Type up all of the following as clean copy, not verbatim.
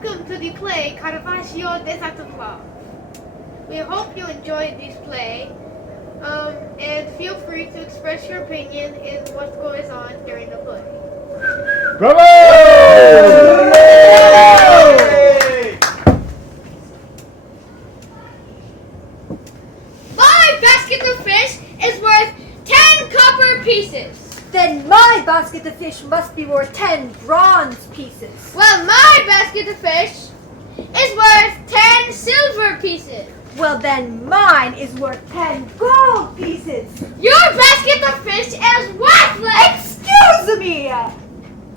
welcome to the play Caravaggio de Love. We hope you enjoyed this play, and feel free to express your opinion in what goes on during the play. Bravo! My basket of fish is worth 10 copper pieces. Then my basket of fish must be worth 10 bronze pieces. Well, my basket of fish is worth 10 silver pieces. Well, then mine is worth 10 gold pieces. Your basket of fish is worthless. Excuse me!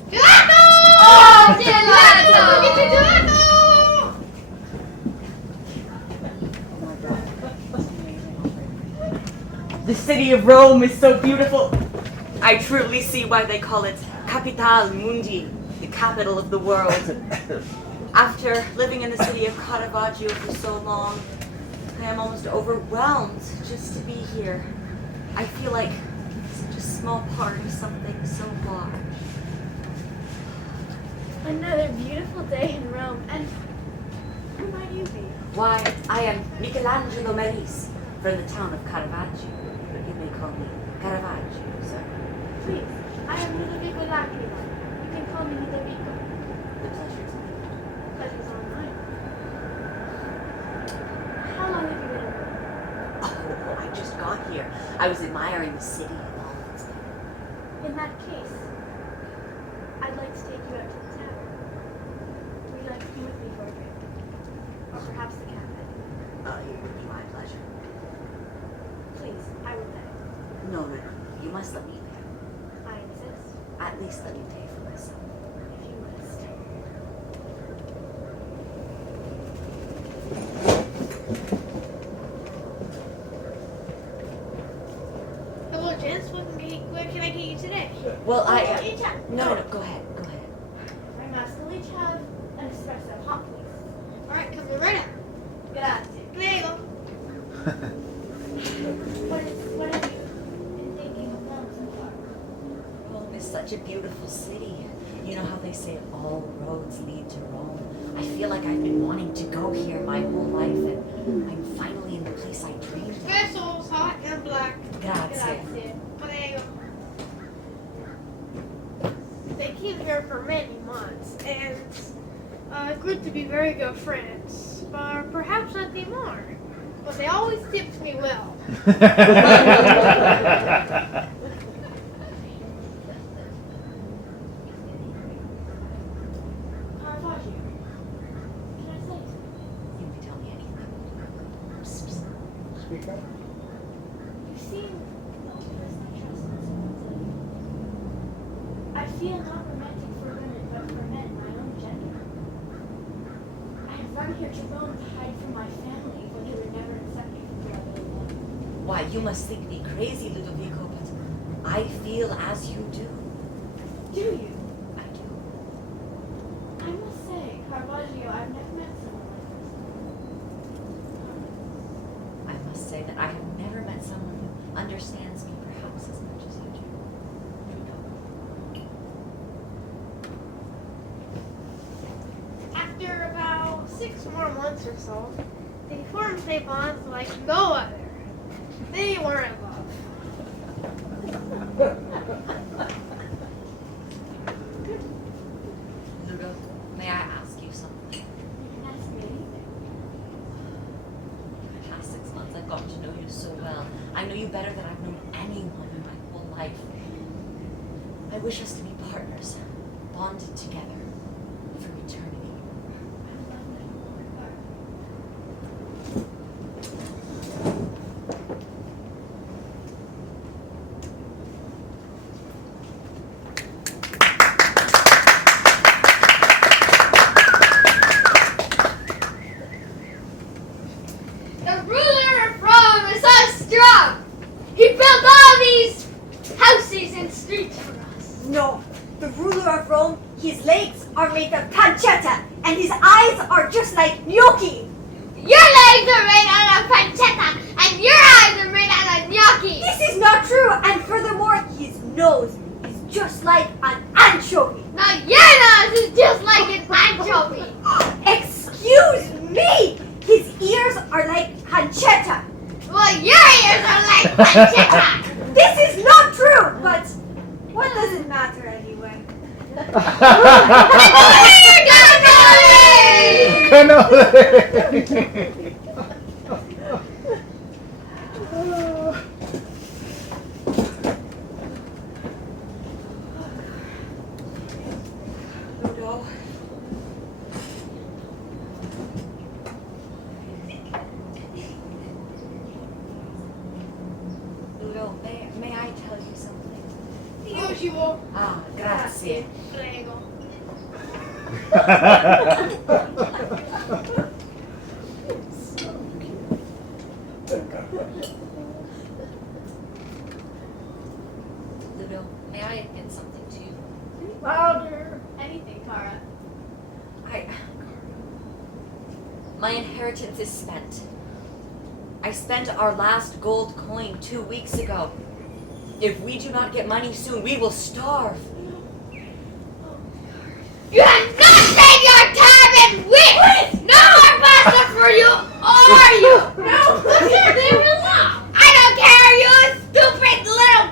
Gelato! Oh, Gelato! The city of Rome is so beautiful. I truly see why they call it Capital Mundi, the capital of the world. After living in the city of Caravaggio for so long, I am almost overwhelmed just to be here. I feel like such a small part of something so large. Another beautiful day in Rome, and who might you be? Why, I am Michelangelo Melis from the town of Caravaggio, but you may call me Caravaggio, sir. Please, I am Ludovico Lacrima. You can call me Ludovico. The pleasure's mine. Pleasure's all mine. How long have you been in Rome? Oh, I just got here. I was admiring the city and all of its beauty. In that case, I'd like to take you out to the tavern. Would you like to come with me for a drink? Or perhaps the cafe? It would be my pleasure. Please, I will pay. No. You must let me pay. I insist. At least let me pay for myself. If you must. Hello, gents. Where can I get you today? Well, No, go ahead. I must each have an espresso hot, please. All right, coming right up. Grazie. Prego. What have you been thinking of Rome so far? Rome is such a beautiful city. You know how they say all roads lead to Rome? I feel like I've been wanting to go here my whole life, and I'm finally in the place I dreamed of. Espressos, hot and black. Grazie. Prego. They came here for many months and grew to be very good friends. Or perhaps not anymore. But they always tipped me well. Caravaggio, can I say something? You can tell me anything. Speak up. You seem the only person I trust in this world. I feel not romantic for women, but for men, my own gender. I have run here to Rome to hide from my family, but they would never accept me for who I really am. Why, you must think me crazy, Ludovico, but I feel as you do. Do you? I do. I must say, Caravaggio, I've never met someone like this. I must say that I have never met someone who understands me perhaps as much as you do. After about 6 more months or so, they formed a bond like no other. They were in love. Ludo, may I ask you something? You can ask me anything. For the past 6 months, I've gotten to know you so well. I know you better than I've known anyone in my whole life. I wish us to be partners, bonded together for eternity. The ruler of Rome is so strong. He built all these houses and streets for us. No, the ruler of Rome, his legs are made of pancetta, and his eyes are just like gnocchi. Your legs are made out of pancetta, and your eyes are made out of gnocchi. This is not true, and furthermore, his nose is just like an anchovy. Now your nose is just like an anchovy. pancetta! This is not true, but what does it matter anyway? Ludo. Ludo, may I tell you something? Usual. Ah, grazie. Prego. Ludo, may I admit something to you? Louder. Anything, Cara. My inheritance is spent. I spent our last gold coin 2 weeks ago. If we do not get money soon, we will starve. You have not your time and wit! No more pasta for you, are you? No, they will not. I don't care, you stupid little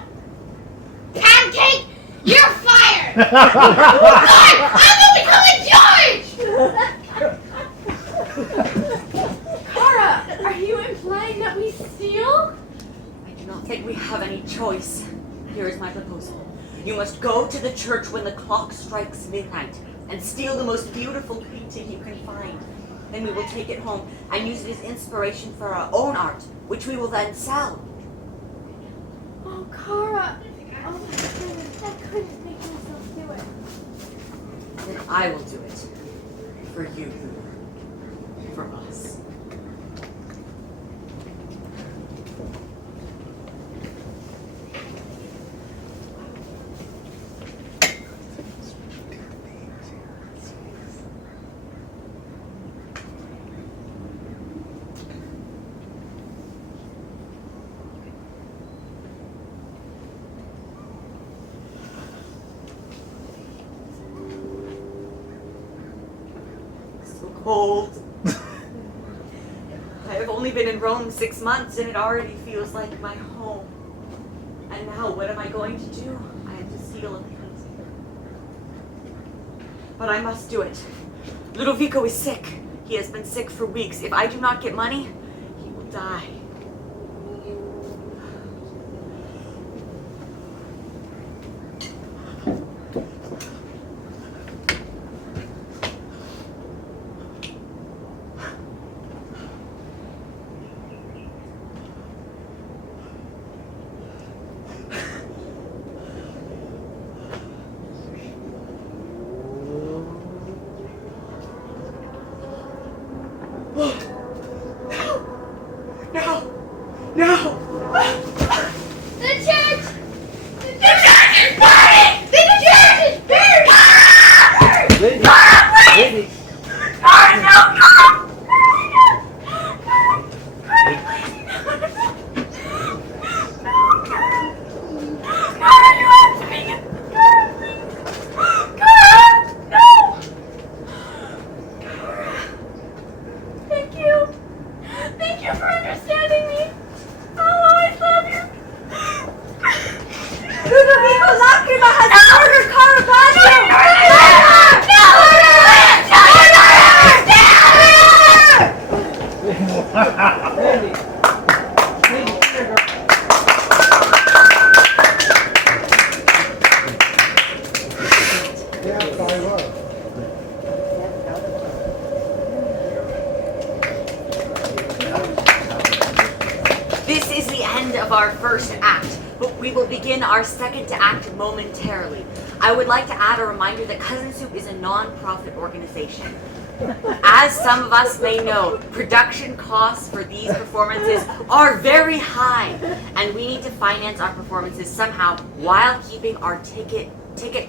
pancake! You're fired! God, I will become a judge! Cara, are you implying that we steal? I do not think we have any choice. Here is my proposal. You must go to the church when the clock strikes midnight and steal the most beautiful painting you can find. Then we will take it home and use it as inspiration for our own art, which we will then sell. Oh, Cara. Oh my goodness, I couldn't make myself do it. Then I will do it. For you. For us. Cold. I have only been in Rome 6 months and it already feels like my home. And now what am I going to do? I have to steal a painting. But I must do it. Ludovico is sick. He has been sick for weeks. If I do not get money, he will die. Ludovico Lacrima has murdered Caravaggio! This is the end of our first act, but we will begin our second act momentarily. I would like to add a reminder that Cousin Soup is a non-profit organization. As some of us may know, production costs for these performances are very high, and we need to finance our performances somehow while keeping our ticket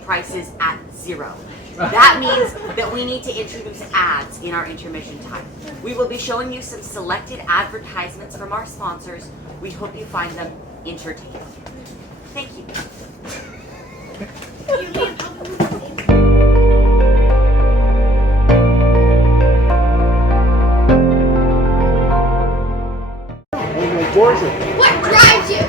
prices at zero. That means that we need to introduce ads in our intermission time. We will be showing you some selected advertisements from our sponsors. We hope you find them entertaining. Thank you. What drives you?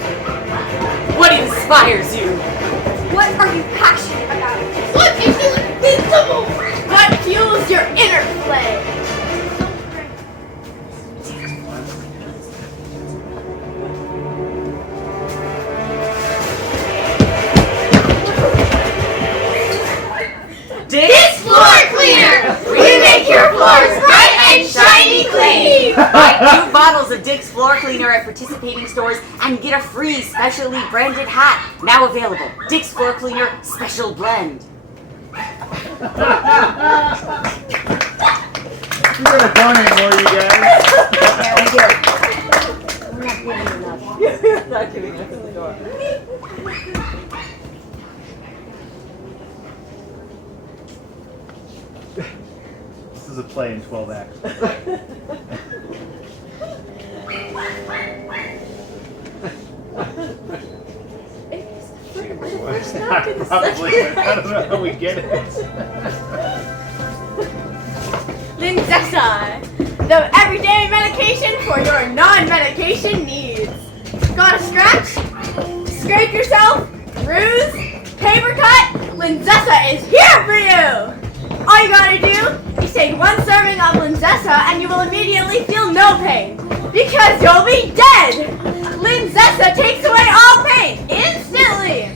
Dick's Floor Cleaner at participating stores and get a free specially branded hat. Now available. Dick's Floor Cleaner Special Blend. We're gonna donate more, you guys. Yeah, we do. We're not giving enough. Not giving us the door. This is a play in 12 acts. Probably, but I don't know how we get it. Linzessa, the everyday medication for your non-medication needs. Got a scratch? Scrape yourself? Bruise? Paper cut? Linzessa is here for you! All you gotta do is take one serving of Linzessa and you will immediately feel no pain. Because you'll be dead! Linzessa takes away all pain instantly!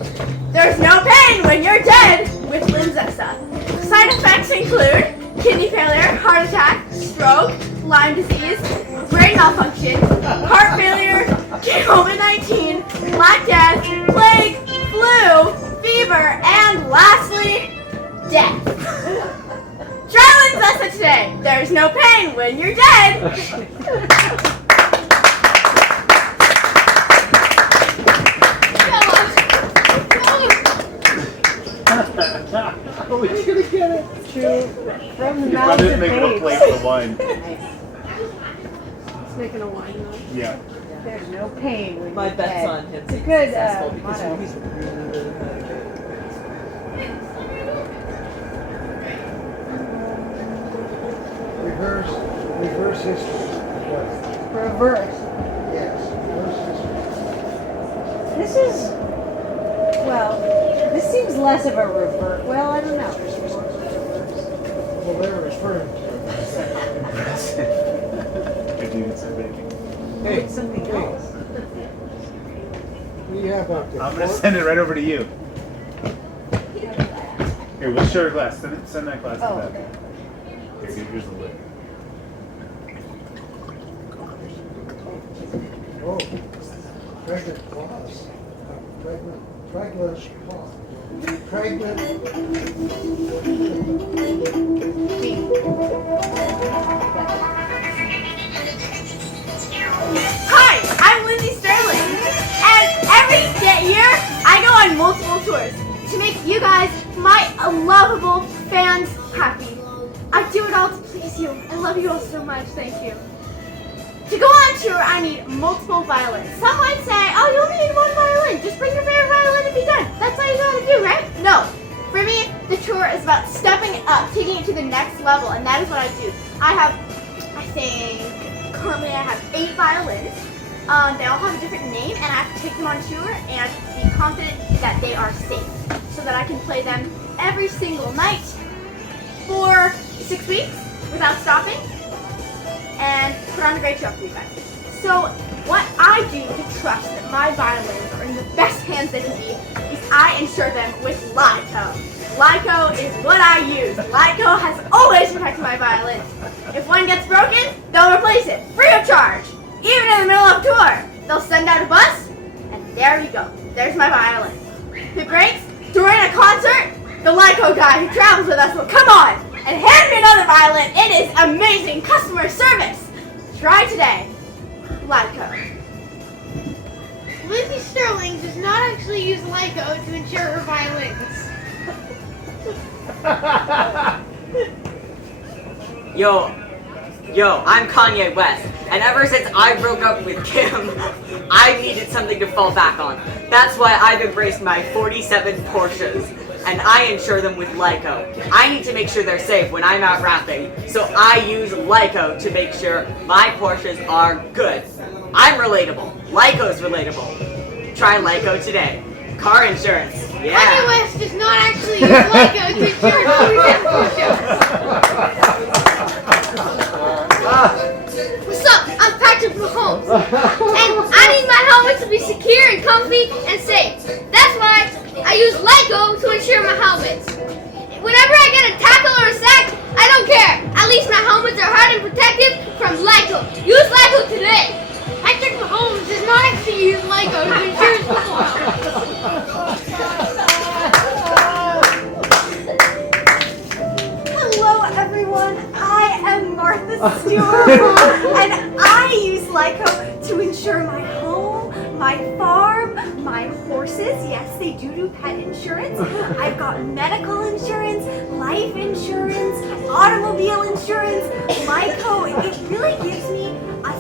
There's no pain when you're dead with Linzessa. Side effects include kidney failure, heart attack, stroke, Lyme disease, brain malfunction, heart failure, COVID-19, Black Death, plague, flu, fever, and lastly, death. Try Linzessa today. There's no pain when you're dead. How are we gonna get it? True. From the Your mouth brother's of making a babes. plate for wine. It's making a wine though. Yeah. There's no pain when My you're bet's dead. on him. It's a good Successful because motto. he's really, really hard. Reverse history. What? Reverse. Yes, reverse history. This is, well, this seems less of a revert. Well, I don't know. Well, they're referring to Good dude, so baby. Hey, It's something else. what do you have out there? I'm gonna send it right over to you. Here, we'll share a glass. Send that glass Oh, to okay. that. Here, here's the lid. Oh, pregnant pause. Pregnant pause. Pregnant. Hi, I'm Lindsay Sterling, and every year I go on multiple tours to make you guys, my lovable fans, happy. I do it all to please you. I love you all so much. Thank you. To go on tour, I need multiple violins. Some might say, oh, you only need one violin. Just bring your favorite violin and be done. That's all you gotta do, right? No. For me, the tour is about stepping up, taking it to the next level, and that is what I do. Currently I have 8 violins. They all have a different name, and I have to take them on tour and be confident that they are safe so that I can play them every single night for 6 weeks without stopping and put on a great show for you guys. So what I do to trust that my violins are in the best hands they can be is I insure them with Lyco. Lyco is what I use. Lyco has always protected my violins. If one gets broken, they'll replace it free of charge. Even in the middle of tour, they'll send out a bus, and there you go. There's my violin. If it breaks during a concert, the Lyco guy who travels with us will come on and hand me another violin. It is amazing customer service. Try today. Lyco. Lindsay Sterling does not actually use Lyco to insure her violins. Yo, I'm Kanye West, and ever since I broke up with Kim, I needed something to fall back on. That's why I've embraced my 47 Porsches, and I insure them with Lyco. I need to make sure they're safe when I'm out rapping, so I use Lyco to make sure my Porsches are good. I'm relatable. Lyco's relatable. Try Lyco today. Car insurance. Kanye Yeah. West does not actually use Lyco to insure his Porsche. What's up? I'm Patrick Mahomes, and I need my helmet to be secure and comfy and safe. That's why I use Lyco to insure my helmets. Whenever I get a tackle or a sack, I don't care. At least my helmets are hard and protective from Lyco. Use Lyco today. use Lyco to insure his football. Hello, everyone. I am Martha Stewart, and I use Lyco to insure my home, my farm, my horses. Yes, they do pet insurance. I've got medical insurance, life insurance, automobile insurance. Lyco, it really gives me a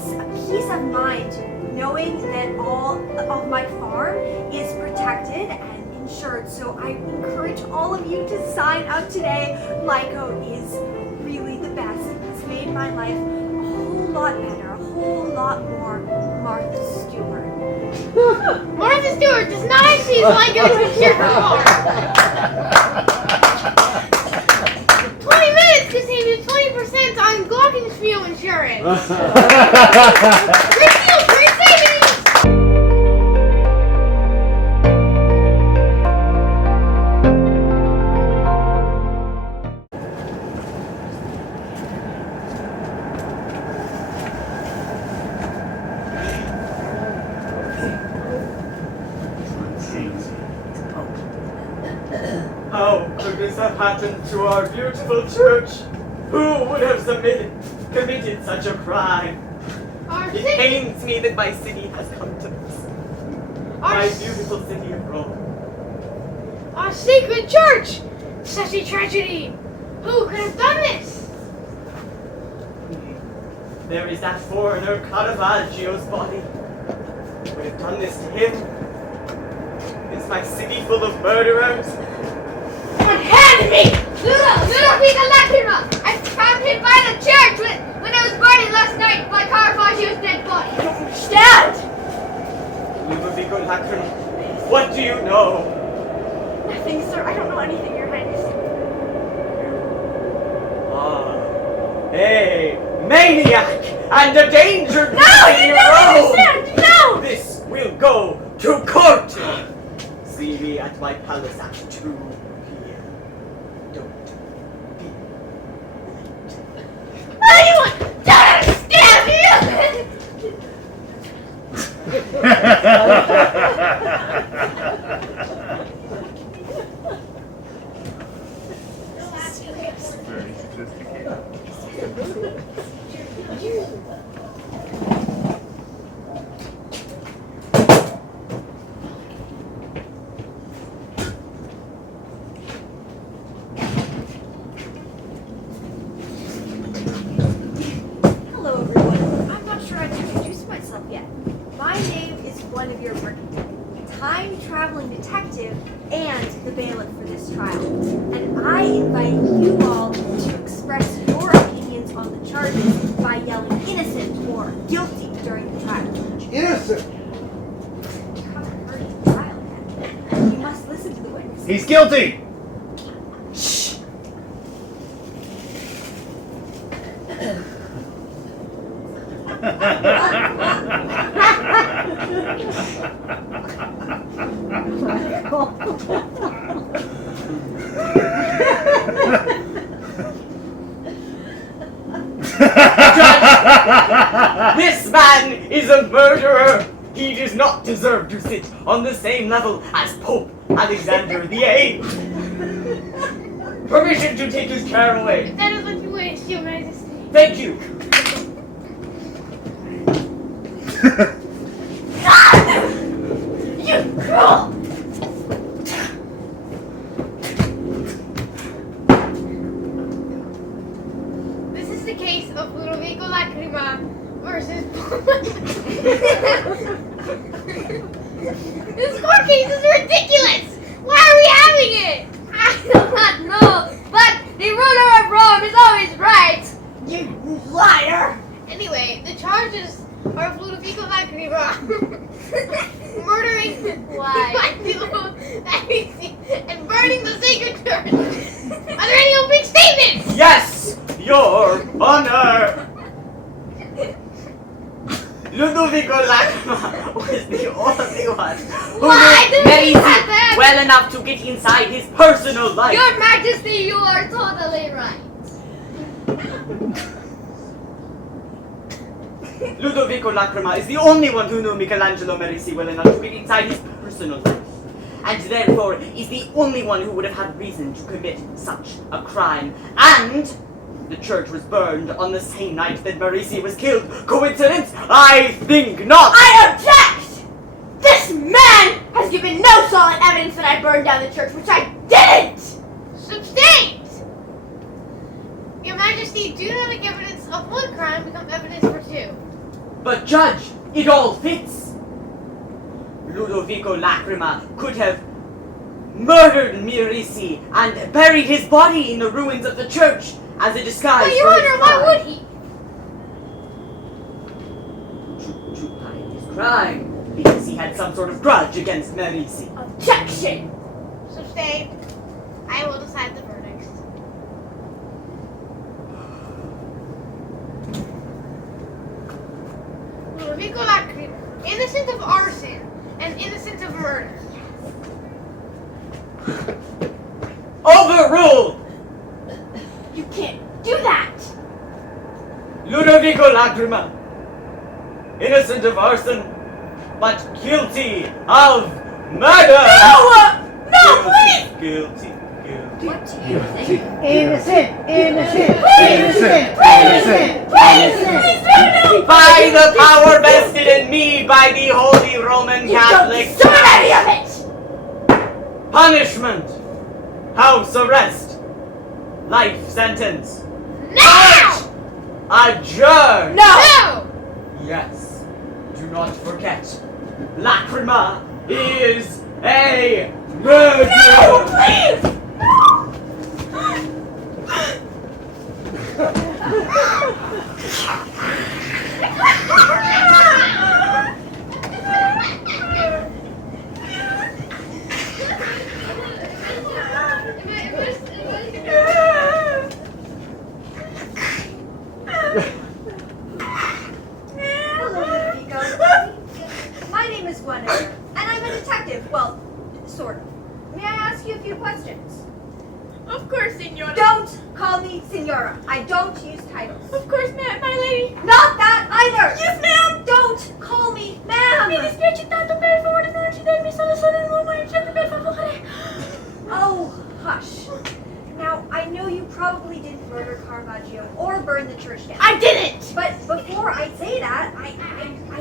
peace of mind knowing that all of my farm is protected and insured. So I encourage all of you to sign up today. Lyco is really the best. It's made my life a whole lot better, a whole lot more Martha Stewart. Martha Stewart does not actually use Lyco to insure her farm. 20 minutes to save you 20% on Glockenspiel insurance. Great deal, great savings! How could this have happened to our beautiful church? Who would have committed such a crime? Our It city, pains me that my city has come to this. My beautiful city of Rome. our sacred church! Such a tragedy! Who could have done this? There is that foreigner Caravaggio's body. Who would have done this to him? Is my city full of murderers? Unhand me! Ludovico Lacrima! I found him by the church when I was burning last night by Caravaggio's dead body. I don't understand. Ludovico Lacrima, what do you know? Nothing, sir. I don't know anything, Your Highness. A maniac and a danger to No, you Rome. don't understand. No. This will go to court. See me at my palace at 2 p.m. Don't be late. Anyone don't understand me! Very sophisticated. Hello, everyone. I'm not sure I've introduced myself yet. My name is Guinevere Brickenden, time-traveling detective and the bailiff for this trial. And I invite you all to express your opinions on the charges by yelling innocent or guilty during the trial. Innocent. You haven't heard the trial yet. You must listen to the witnesses. He's guilty! This man is a murderer. He does not deserve to sit on the same level as Pope Alexander VIII. Permission to take his chair away. That is what you wish, Your Majesty. Thank you. You cruel! This is the case of Ludovico Lacrima versus This court case is ridiculous! Why are we having it? I do not know, but the ruler of Rome is always right. You liar! Anyway, the charges are of Ludovico Lacrima murdering and burning the sacred church. Are there any opening statements? Yes, Your Honor. Ludovico Lacrima was the only one who Why did Very you have that? well enough to get inside his personal life. Your Majesty, you are totally right. Ludovico Lacrima is the only one who knew Michelangelo Merisi well enough to get inside his personal life, and therefore is the only one who would have had reason to commit such a crime. And the church was burned on the same night that Merisi was killed. Coincidence? I think not! I object! This man has given no solid evidence that I burned down the church, which I didn't! Sustained! Your Majesty, do not make evidence of one crime become evidence for two. But Judge, it all fits. Ludovico Lacrima could have murdered Merisi and buried his body in the ruins of the church as a disguise But, Your for his Honor, why crime. would he? To hide his crime, because he had some sort of grudge against Merisi. Objection! Sustained. I will decide the verdict. Ludovico Lacrima, innocent of arson and innocent of murder. Overruled! You can't do that! Ludovico Lacrima, innocent of arson, but guilty of murder! No, please! Guilty. What do you think? Innocent! Innocent! By the power vested in me by the Holy Roman You Catholic don't deserve any of it! Punishment. House arrest. Life sentence. Now! Adjourn. No! Yes. Do not forget. Lacrima is a murderer. No, please! Hello, Ludovico. My name is Guinevere, and I'm a detective. Well, sort of. May I ask you a few questions? Of course, Senora. Don't call me Senora. I don't use titles. Of course, ma'am, my lady. Not that either. Yes, ma'am. Don't call me ma'am. Mi dispiace tanto per favore non uccidermi, sono solo un uomo innocente, per favore. Oh, hush. Now, I know you probably didn't murder Caravaggio or burn the church down. I didn't! But before I say that, I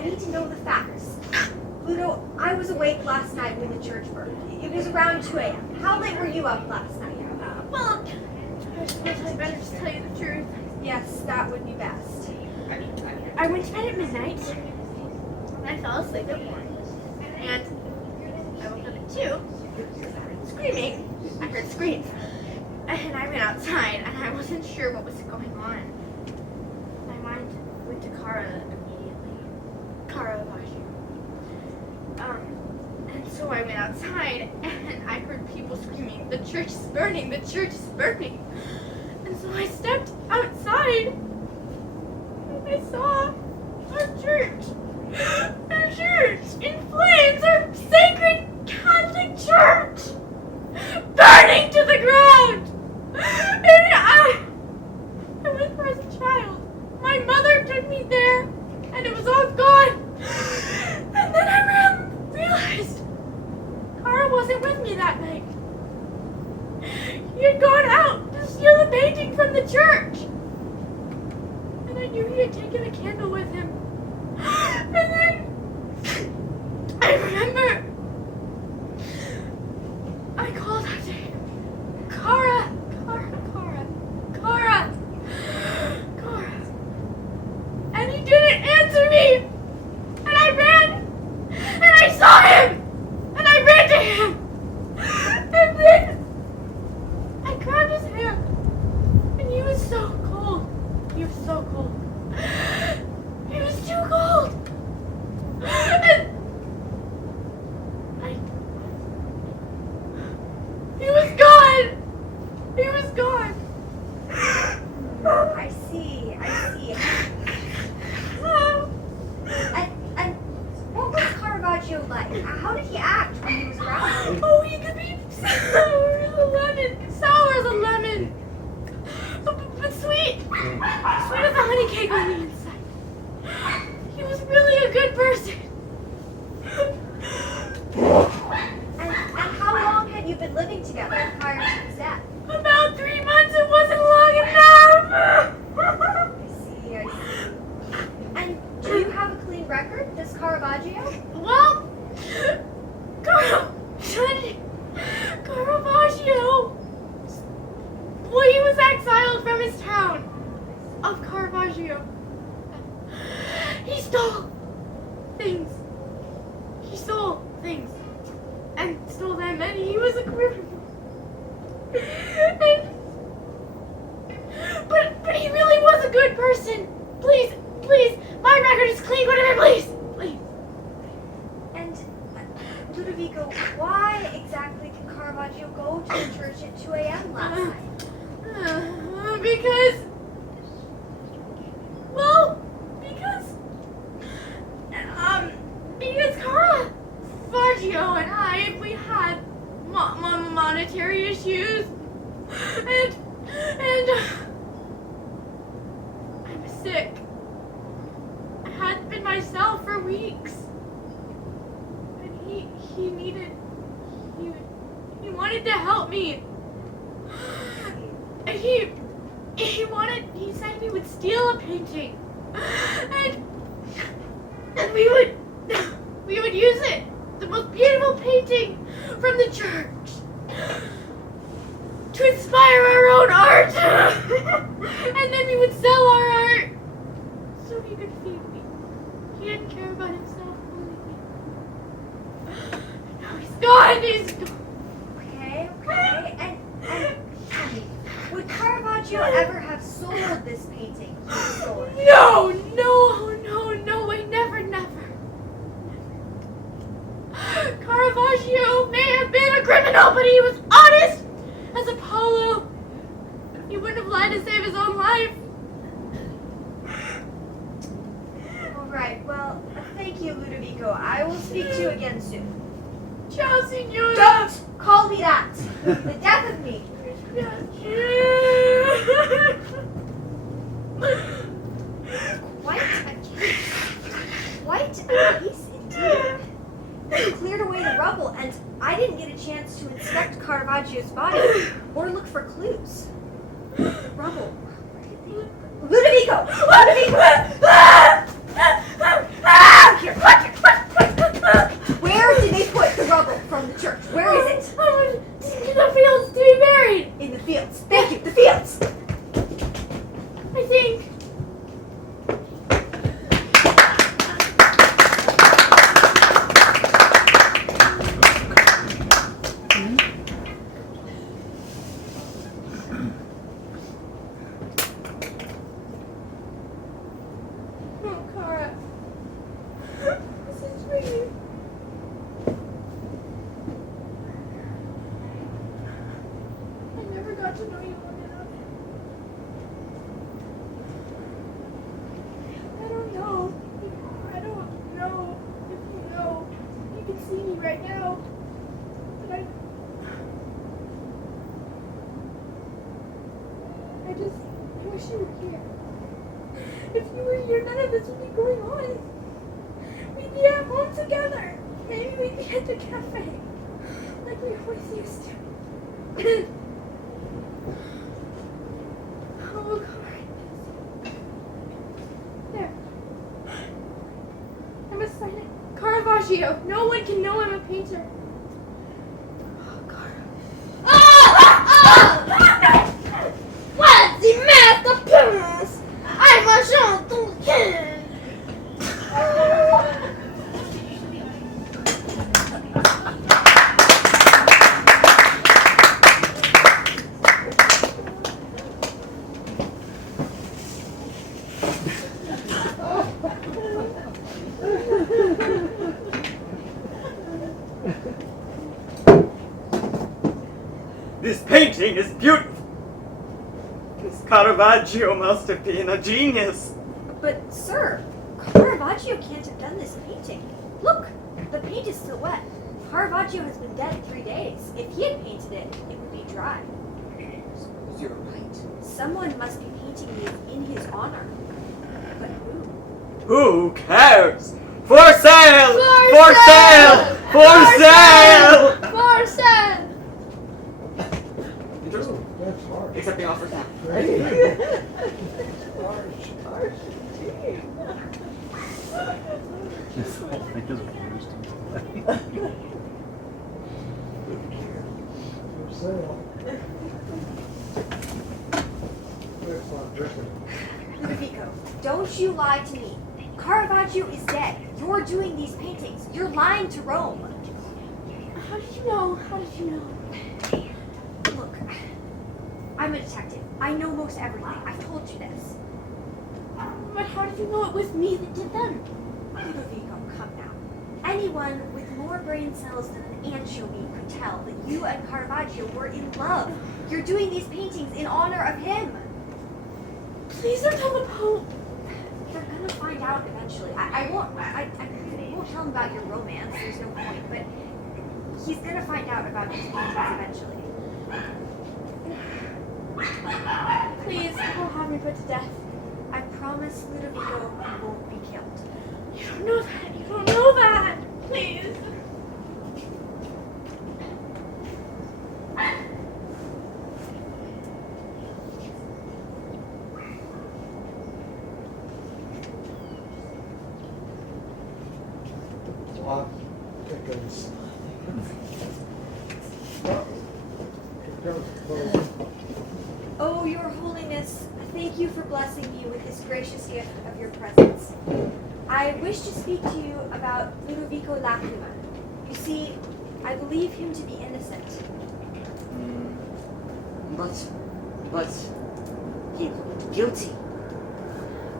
need to know the facts. Ludo, I was awake last night when the church burned. It was around 2 a.m. How late were you up last night? Well, I suppose I better just tell you the truth. Yes, that would be best. I went to bed at midnight, and I fell asleep at 1. And I woke up at 2, because I heard screaming. I heard screams. And I went outside, and I wasn't sure what was going on. My mind went to immediately. Caravaggio. And so I went outside, and I heard people screaming, "The church is burning! The church is burning!" And so I stepped outside, and I saw our church. Our church in flames! Our sacred Catholic church! Burning to the ground! And I went there as a child. My mother took me there, and it was all gone. And then I realized Cara wasn't with me that night. He had gone out to steal the painting from the church. And I knew he had taken a candle with him. And then I remember I called out to him, Cara, Cara, Cara, Cara, Cara. And he didn't answer me. And I ran, and I saw him, and I ran to him. And then I grabbed his hand, and he was so cold. He was so cold. He was too cold. And he was gone. He was gone. I see. And what was Caravaggio like? How did he act when he was around? Oh, he could be sour as a lemon. Sour as a lemon. But sweet. Sweet as a honey cake. Well, he was exiled from his town of Caravaggio. He stole things. He stole things. And stole them, and he was a criminal. But he really was a good person. Please, my record is clean, whatever, please. And, Ludovico, why exactly did Caravaggio go to the church at 2 a.m. last night? Because Caravaggio and we had monetary issues, and I was sick. I hadn't been myself for weeks, and he wanted to help me. And he said we would steal a painting, and we would use it, the most beautiful painting from the church, to inspire our own art. And then we would sell our art so he could feed me. He didn't care about himself, only me. Now he's gone. Okay. And would Caravaggio ever have sold this painting? No way, never. Caravaggio may have been a criminal, but he was honest as Apollo. He wouldn't have lied to save his own life. All right, well, thank you, Ludovico. I will speak to you again soon. Ciao, signora. Don't call me that. The death of me. Quite a case indeed. They cleared away the rubble, and I didn't get a chance to inspect Caravaggio's body or look for clues. Rubble. Ludovico! Here. Where did they put the rubble from the church? Where is it? In the fields to be buried. In the fields. Thank you, the fields. I think. Caravaggio. No one can know I'm a painter. What's the masterpiece? I'm a gentle king. This painting is beautiful. This Caravaggio must have been a genius. But, sir, Caravaggio can't have done this painting. Look, the paint is still wet. Caravaggio has been dead 3 days. If he had painted it, it would be dry. You're right. Someone must be painting these in his honor. But who? Who cares? For sale! For sale! For sale! For sale! Interesting. That's hard. Accepting offers now. Harsh indeed. This whole thing is worse For sale. Ludovico, don't you lie to me. Caravaggio is dead. You're doing these paintings. You're lying to Rome. How did you know? How did you know? Look, I'm a detective. I know most everything. I've told you this. But how did you know it was me that did them? Ludovico, come now. Anyone with more brain cells than an anchovy could tell that you and Caravaggio were in love. You're doing these paintings in honor of him. Please don't tell the Pope. They're gonna find out eventually. I won't tell him about your romance. There's no point. But he's gonna find out about these paintings eventually. Please, don't have me put to death. I promise, Ludovico, you won't be killed. You don't know that. You don't know that. Please. Oh, Your Holiness, thank you for blessing me with this gracious gift of your presence. I wish to speak to you about Ludovico Lacrima. You see, I believe him to be innocent. But he's guilty.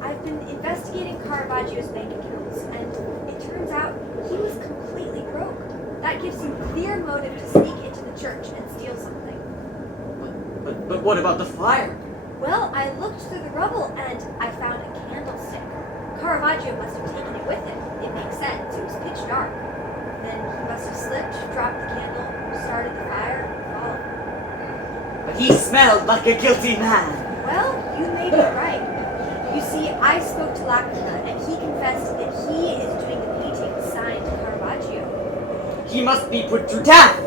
I've been investigating Caravaggio's bank accounts, and it turns out he was completely broke. That gives him clear motive to sneak into the church and steal something. But what about the fire? Well, I looked through the rubble and I found a candlestick. Caravaggio must have taken it with him. It makes sense. It was pitch dark. Then he must have slipped, dropped the candle, started the fire, and followed. But he smelled like a guilty man. Well, you may be right. You see, I spoke to Lacrima and he confessed that he is doing the painting signed Caravaggio. He must be put to death.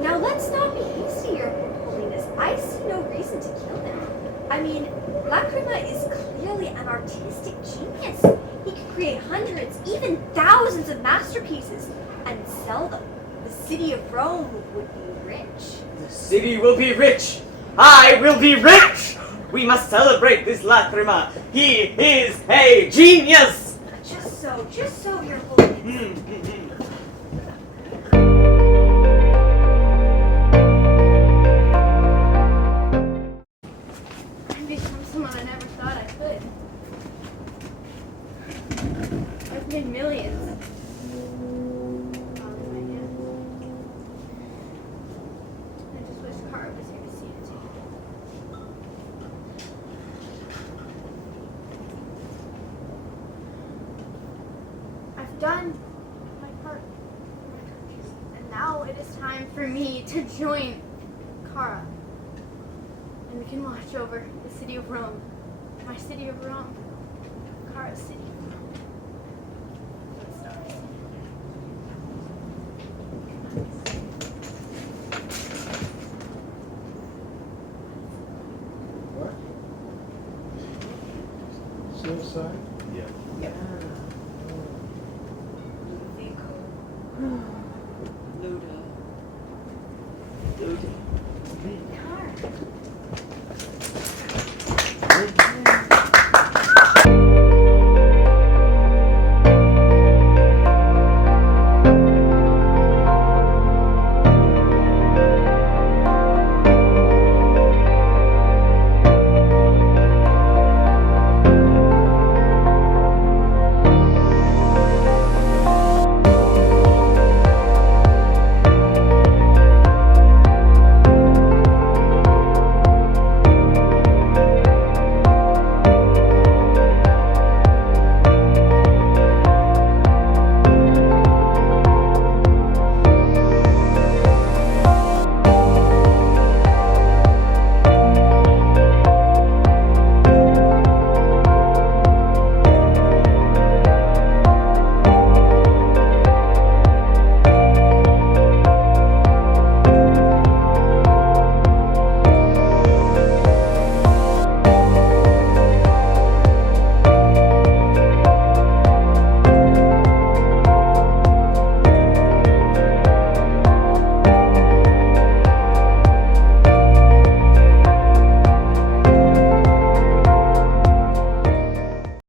Now let's not be hasty, Your Holiness. I see no reason to kill him. I mean, Lacrima is clearly an artistic genius. He could create hundreds, even thousands of masterpieces and sell them. The city of Rome would be rich. The city will be rich. I will be rich. We must celebrate this Lacrima. He is a genius. Just so, Your Holiness. I've become someone I never thought I could. I've made millions. All in my hands. I just wish Cara was here to see it too. I've done my part. And now it is time for me to join Cara. And we can watch over the city of Rome. My city of Rome. Cara's city of Rome. Let's start. What? Suicide? Yeah.